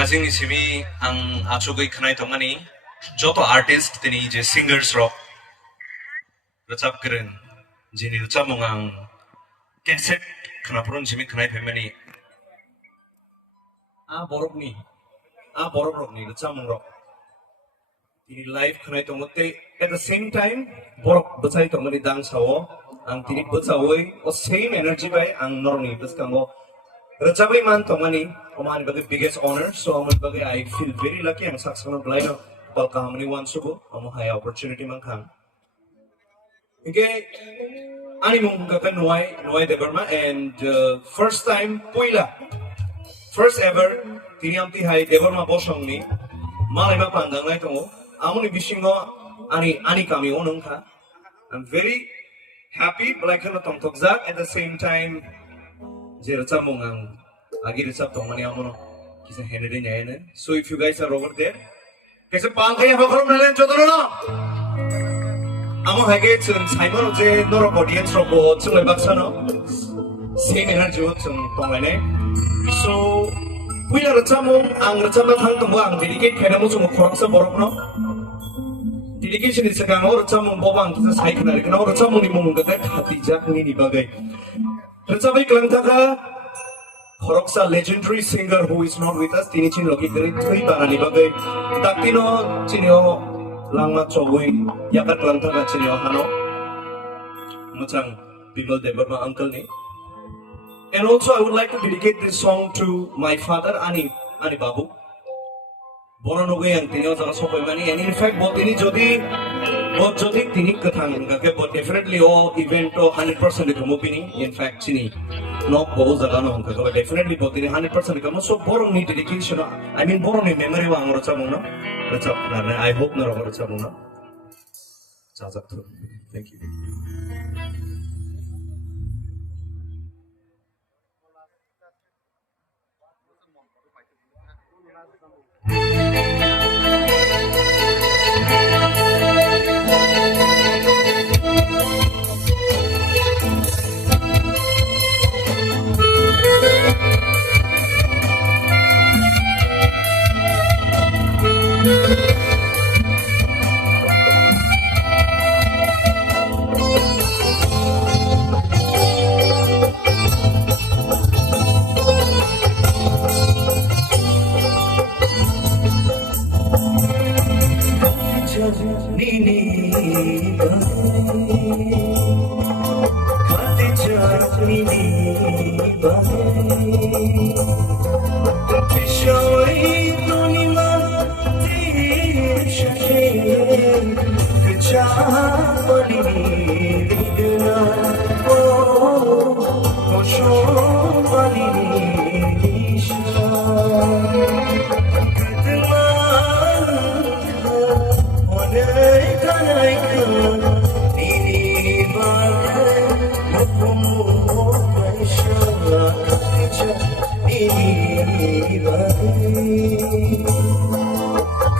Kasing simi ang achugay kanay tongani joto artist tini je singers rock recap keren jini recap mongang cassette kanapurun jimi kanay pemani borok rock ni recap mong rock tini live kanay tongote at the same time borok bacay tongani dang sawo ang tini bacawoy o same energy bay ang norni bas kango recapay man tongani Oman bagay biggest honor, so aman bagay I feel very lucky ang saksama blind of balkahamani wan subo, amo haya opportunity man kang. Okay, ani mong kakan Noy Deverma and first time puila, first ever tiniyamti hay Deverma bosong ni, malay mapandang na ito mo, amo ni bisingo ani kami unong ka. I'm very happy, like na tong togzak at the same time, jeratsa mong ang Agi recap tong mani amono kisa henede nyayen. So if you guys are over there, kaise pang kaya bakrom nalen chodoro no. Amo hage chun Simon je noro audience ro bo chung lebaksa no. Same energy chung tong ane. So puila recap mong ang recap thang tong ang dedicate khena mo chung khorak sa borok no. Dedication is kang or recap mong bobang kisa sai khna rekna or recap mong ni mong gata khati jak ni bagai. Recap ai klang thaka Horoksa legendary singer who is not with us tini chin logi kari thui banani bagai taktino chinyo langma chogui yakat lantha na chinyo hano muchang Bimal Deverma uncle ni. And also I would like to dedicate this song to my father Ani Babu bono nogai ang tinyo jaga sopai mani and in fact bot tini jodi tini kathang gake bot definitely o event to 100% ikamupini in fact chini no pose agano hongka but definitely bot tini 100% ikamo so borong ni dedication I mean borong ni memory wa angro chamong no rachap na I hope na ro chamong no chajak thu thank you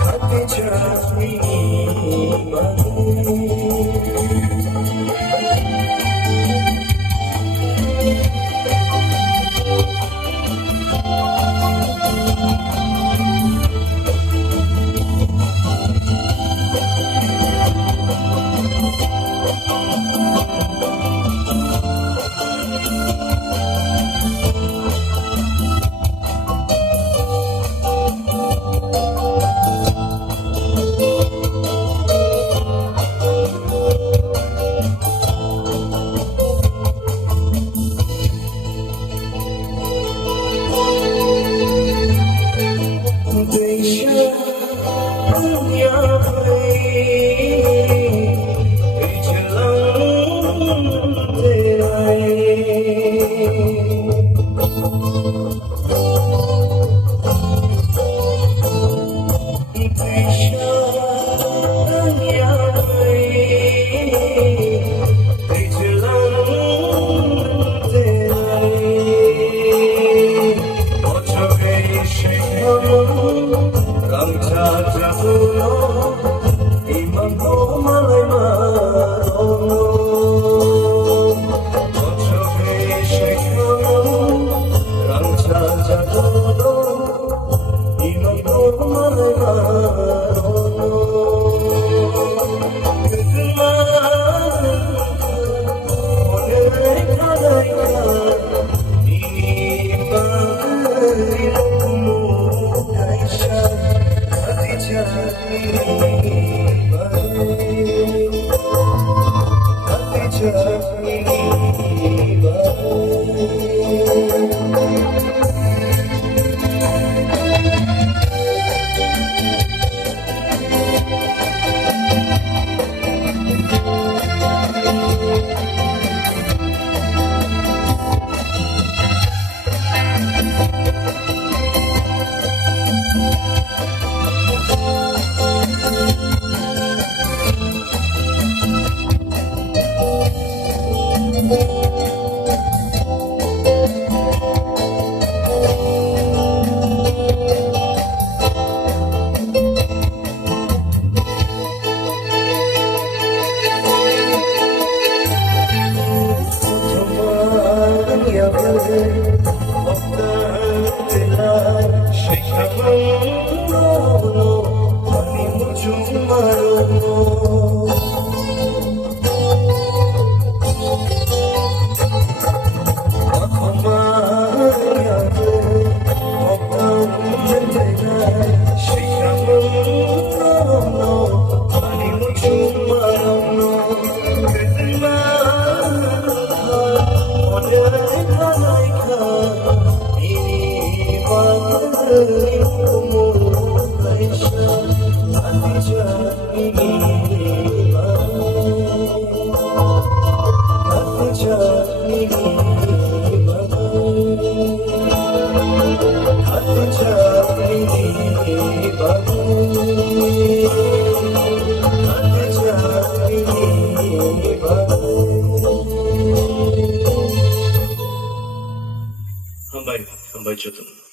Khate chani 한바이 저도